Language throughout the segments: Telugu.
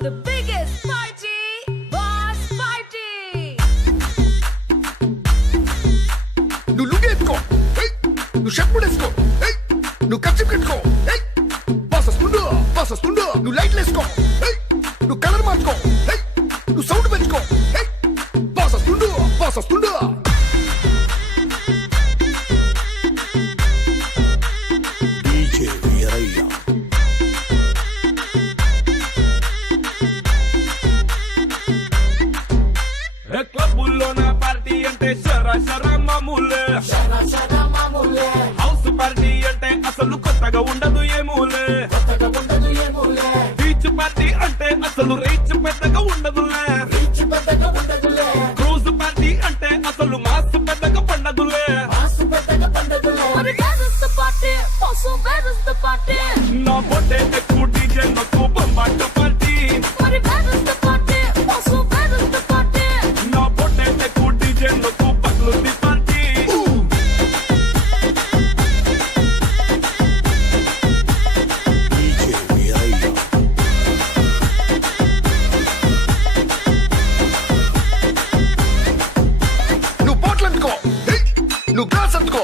to the biggest party, Boss Party. నువ్వు లుంగి ఎత్తుకో, నువ్వు షర్ట్ కూడా వేసుకో, నువ్వు కచ్చి కట్టుకో, బాస్ వస్తుండు, నువ్వు లైట్లు వేసుకో, నువ్వు కలర్ మార్చుకో, నువ్వు సౌండ్ పెంచుకో, బాస్ వస్తుండు. క్లబ్బుల్లో నా పార్టీ అంటే షరా మామూలే, హౌస్ పార్టీ అంటే అసలు కొత్తగా ఉండదు ఏమూలే, బీచ్ పార్టీ అంటే అసలు రీచ్ పెద్దగా ఉండదులే, క్రూజ్ పార్టీ అంటే అసలు మాస్ పెద్దగా పండదులే. But where is the party? Also, where is the party? నా బొట్టే ఎక్కువ డీజే నాకు బొమ్మాట party, But where is the party? Also, where is the party? నా బొట్టే ఎక్కువ డీజే నాకు పగ్లుంది పార్టీ. నువ్వు బాటిల్ అందుకో, నువ్వు గ్లాస్ అందుకో,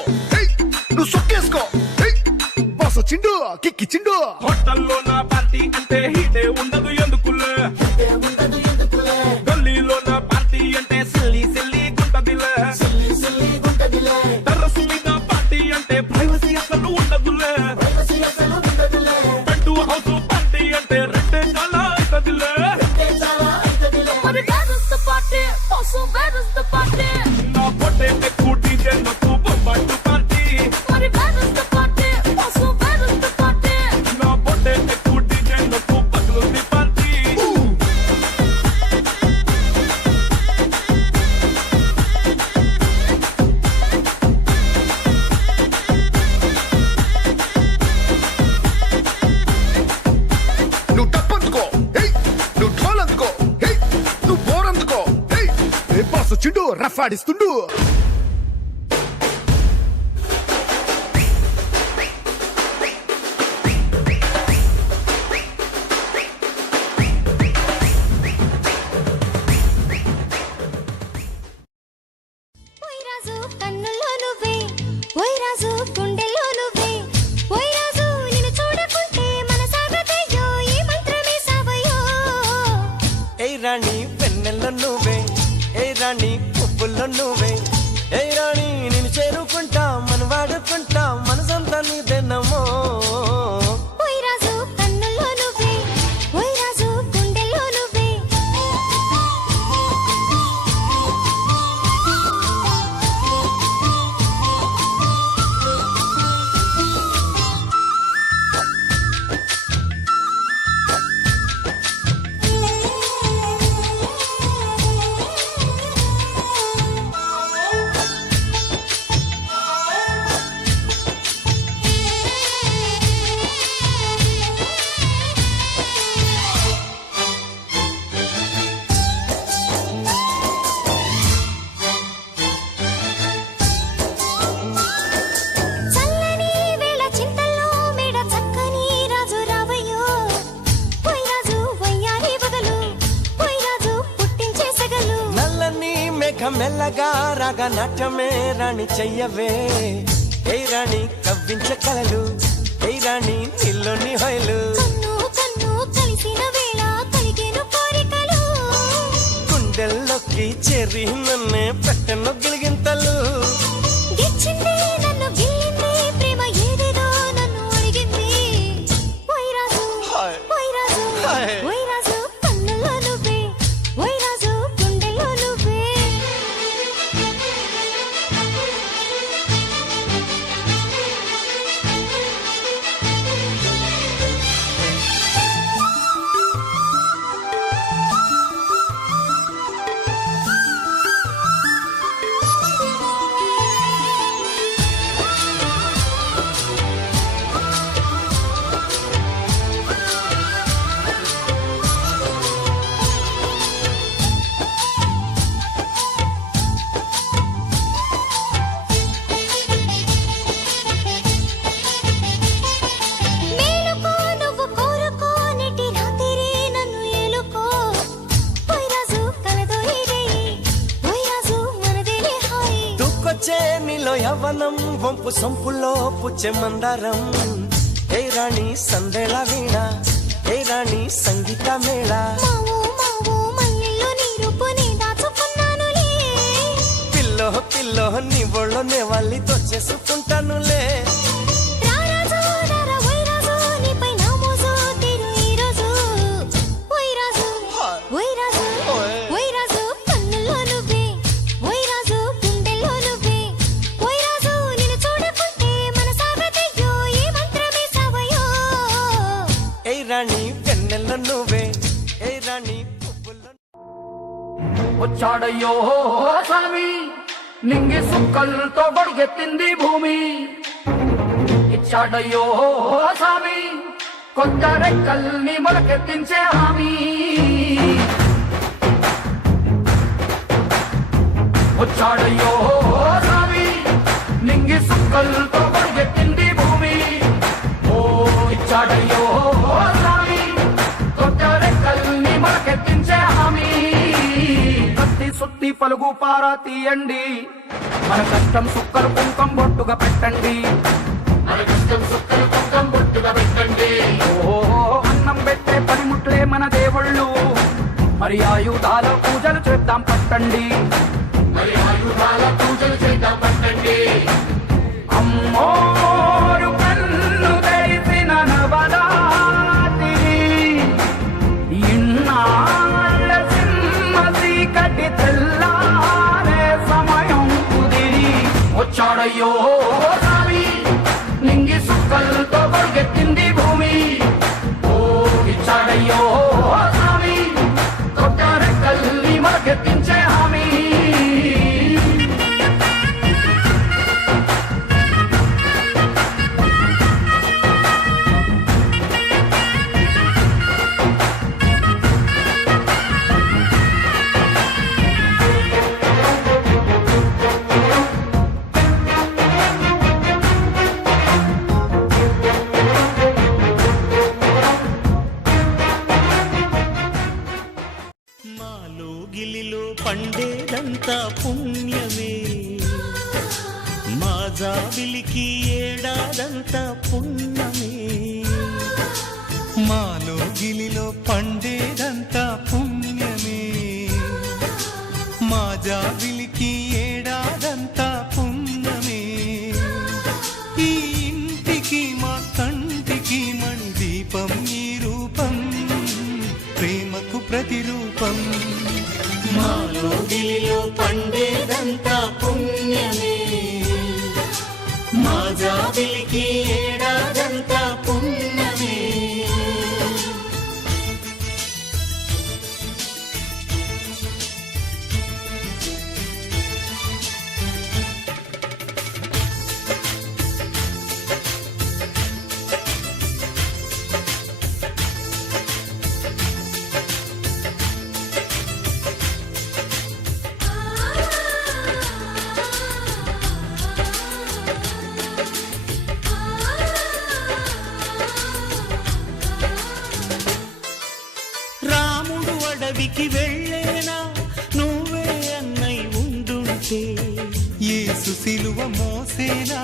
నువ్వు సొక్కేసుకో, బాస్ వచ్చిండు, కిక్కిచ్చిండు. హోటల్లో నా పార్టీ అంటే హీటే ఉండదు ఎందుకులే, గల్లీలో నా పార్టీ అంటే సిల్లీ గుంటదిలే, టెర్రస్ మీద పార్టీ అంటే ప్రైవసీ అసలు ఉండదులే, పెంటు హౌస్ పార్టీ అంటే రెండే చాలా అవుతదిలే. But where is the party? Also, where is the party? నా పొట్టే ఎక్కువ డీజే నాకు బొమ్మాటు party, But where is the party? Also, where is the party? నా పొట్టే ఎక్కువ డీజే నాకు పగ్లుంది పార్టీ. నువ్వు టప్ అందుకో, నువ్వు ఢోల్ అందుకో, నువ్వు బోర్ అందుకో, బాస్ వచ్చిండు, రఫ్ ఆడిస్తుండు. ఓయ్ రాజు కన్నుల్లో నువ్వే, ఓయ్ రాజు గుండెల్లో నువ్వే, ఓయ్ రాజు నిన్ను చూడకుంటే మనసాగదయ్యో ఈ మంత్రమే సావయ్యో. ఏయ్ రాణి వెన్నెల్లో నువ్వే, ఏయ్ రాణి పువ్వుల్లో నువ్వే, ఏయ్ రాణి నేను చేరుకుంటా మనం వాడుకుంటా మనసంతా నీదేనమ్మో. ఓయ్ రాజు కన్నుల్లో నువ్వే, ఓయ్ రాజు గుండెల్లో నువ్వే. చల్లని వేళ చింతల్లో మేడ చక్కని రాజు రావయ్యో. ఓయ్ రాజు వయ్యారి బదులు, ఓయ్ రాజు పుట్టించే సగలు. నల్లని మేఘం మెల్లగా రాగా నాట్యమే రాణి చెయ్యవే, ఏయ్ రాణి కవ్వించే కలలు, ఏయ్ రాణి నీలోని హొయలు, కన్ను కన్ను కలిసిన వేళ కలిగేను కోరికలు. గుండెల్లోకి చేరి నన్నే పెట్టెను గిలిగింతలు. గిచ్చింది నన్ను గిల్లింది ప్రేమ ఏదేదో నన్ను అడిగింది. ఓయ్ రాజు, హాయ్. ఓయ్ రాజు, హాయ్. ఓయ్ రాజు కన్నుల్లో నువ్వే, ఓయ్ రాజు గుండెల్లో నువ్వే. సోపు సొంపులో పుచ్చే మందారం ఏ రాణి సందేళ వీణ ఏ రాణి సంగీత మేళ మావో మావో మల్లెల్లో నీ రూపు నీ దాచుకున్నానులే పిల్లో పిల్లో నీ ఒళ్ళోనే వాళ్ళి దొచ్చేసుకుంటానులే రారాజు రారా ఓయ్ రాజు నీపై నా మోజు తీరు ఈ రోజు ఓయ్ రాజు ఓయ్ రాజు ఓయ్ రాజు కన్నుల్లో నువ్వే ఓయ్ రాజు గుండెల్లో నువ్వే ఓయ్ రాజు నిన్ను చూడకుంటే మనసాగతయ్యో ఏ మంత్రమేసావయో ఏ రాణి వెన్నెల్లో నువ్వే ఏ రాణి పువ్వుల్లో వచ్చాడయ్యో స్వామి నింగి సుక్కలతో బడిగెత్తింది భూమి ఇచ్చాడయ్యో స్వామి కొత్త రెక్కల్ని మొలకెత్తించే హామీ వచ్చాడయ్యో స్వామి నింగి సుక్కలతో బడిగెత్తింది భూమి ఓ ఇచ్చాడయ్యో స్వామి కొత్త రెక్కల్ని మొలకెత్తించే హామీ కత్తి సుత్తి పలుగు పారా తీయండి మన కష్టం సుక్కలు కుంకం బొట్టుగా పెట్టండి మన కష్టం సుక్కలు కుంకం బొట్టుగా పెట్టండి ఓ అన్నం పెట్టే పనిముట్లే మన దేవుళ్ళు మరి ఆయుధాల పూజలు చేద్దాం పట్టండి మరి ఆయుధాల పూజలు చేద్దాం పట్టండి అమ్మోరు కన్ను తెరిసిన నవరాత్రి ఇన్నాళ్ళ సింహ చీకటి తెల్లారే సమయం కుదిరి వచ్చాడయ్యో స్వామి నింగి సుక్కలతో బడిగెత్తింది భూమి ఓ ఇచ్చాడయ్యో స్వామి కొత్త రెక్కల్ని మొలకెత్తించే హామీ మాలో గిలిలో పండేదంతా పుణ్యమే మా జాబిలికి ఏడాదంతా పుణ్యమే మాలో గిలిలో పండేదంతా పుణ్యమే మా జాబిలికి ఏడాదంతా పుణ్యమే ఈ ఇంటికి మా కంటికి మణి దీపం ఈ రూపం ప్రేమకు ప్రతిరూపం మాలో గిలిలో పండేదంతా పుణ్యమే మా జాబిలికి ఏడాదంతా పుణ్యమే రాముడు అడవికి వెళ్ళేనా నువ్వే అన్నై ఉండుంటే యేసు సిలువ మోసేనా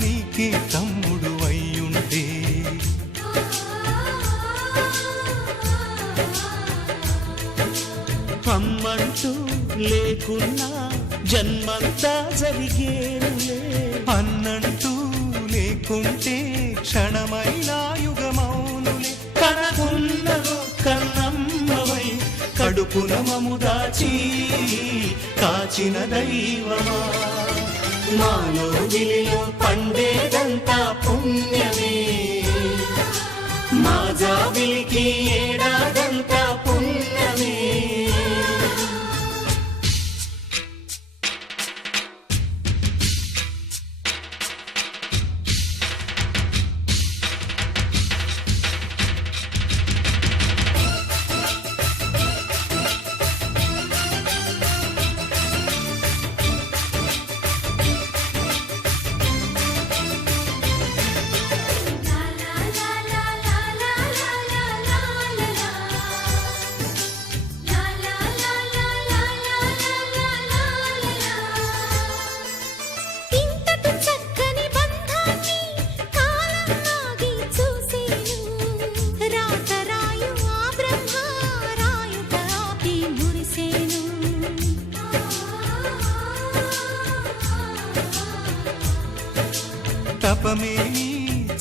నీకే తమ్ముడు అయ్యుంటే అమ్మంటూ లేకున్నా జన్మంతా జరిగేనులే అన్నంటూ లేకుంటే క్షణమైనా యుగమౌనులే కనకున్నదో కన్నమ్మవై కడుపున మము దాచి కాచిన దైవమా మాలో గిలిలో పండేదంతా పుణ్యమే మా జాబిలికి ఏడాదంతా పుణ్యమే la la la la la la la la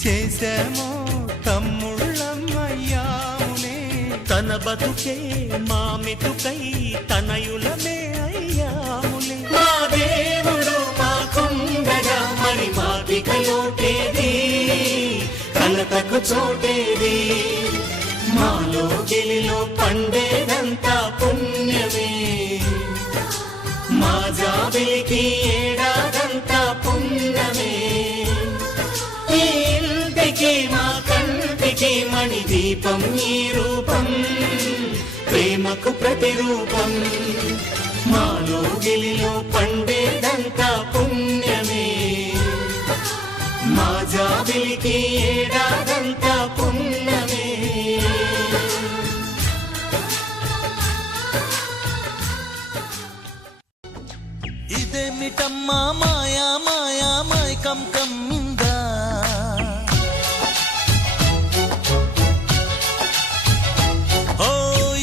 చేసామో తమ్ముళ్ళమ్మయ్యాములే తన బతుకే మామితుకై తనయులమే అయ్యాములే మా దేవుడు మాకుండగా మరి మాకిక లోటేది కలతకు చోటేది మాలో గిలిలో పండేదంతా పుణ్యమే మా జాబిలికి ఏడాదంతా పుణ్యమే ఈ ఇంటికి మా కంటికి మణి దీపం ఈ రూపం ప్రేమకు ప్రతిరూపం మాలో గిలిలో పండేదంతా పుణ్యమే మా జాబిలికి ఏడాదంతా పుణ్యమే ఇదేమిటమ్మా మాయా మాయా మైకం కమ్మిందా ఓ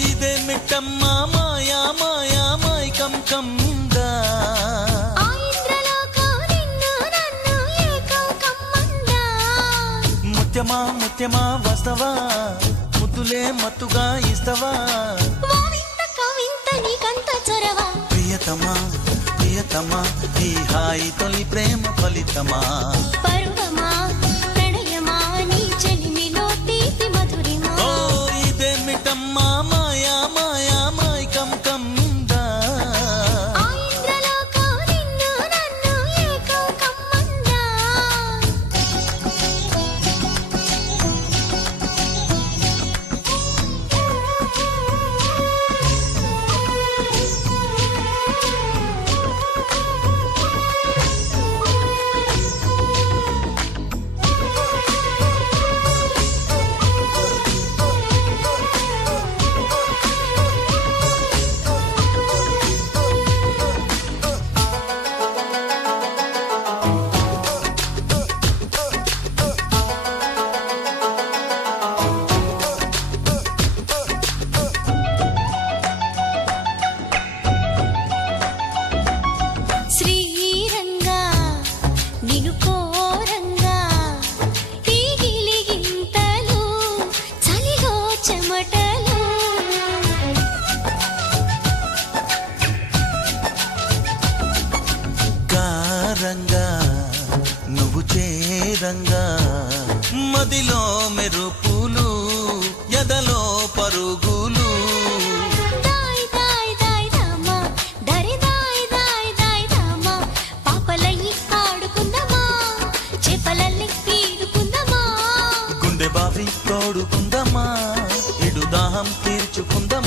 ఇదేమిటమ్మా మాయా మాయా మైకం కమ్మిందా ఆ ఇంద్రలోకం నిన్ను నన్ను ఏకం కమ్మందా ముత్యమా ముత్యమా వస్తవా ముద్దులే మత్తుగా ఇస్తవా ఓ వింత కవింత నీకంత చొరవా ప్రియతమా ప్రియతమా ఈ హాయి తొలి ప్రేమ ఫలితమా పరువమా ప్రణయమా నీ చెలిమిలో తీపి మధురిమా ఓ ఇదేమిటమ్మా మాయా మాయా మైకం కమ్మిందా ఆ ఇంద్రలోకం నిన్ను నన్ను ఏకం కమ్మందా శ్రీరంగా నిను కోరంగా ఈ గిలిగింతలు చలిలో చెమటలు కారంగా నువ్వు చేరంగా మదిలో మెరుపులు ఎదలో పరుగులు దాయ్ దాయ్ దాయ్ దామా దరి దాయ్ దాయ్ దాయ్ దామా పాపలయ్యి ఆడుకుందామా చేపలల్లి ఈడుకుందామా గుండె బావి తోడుకుందమ్మా ఇడు దాహం తీర్చుకుందమ్మా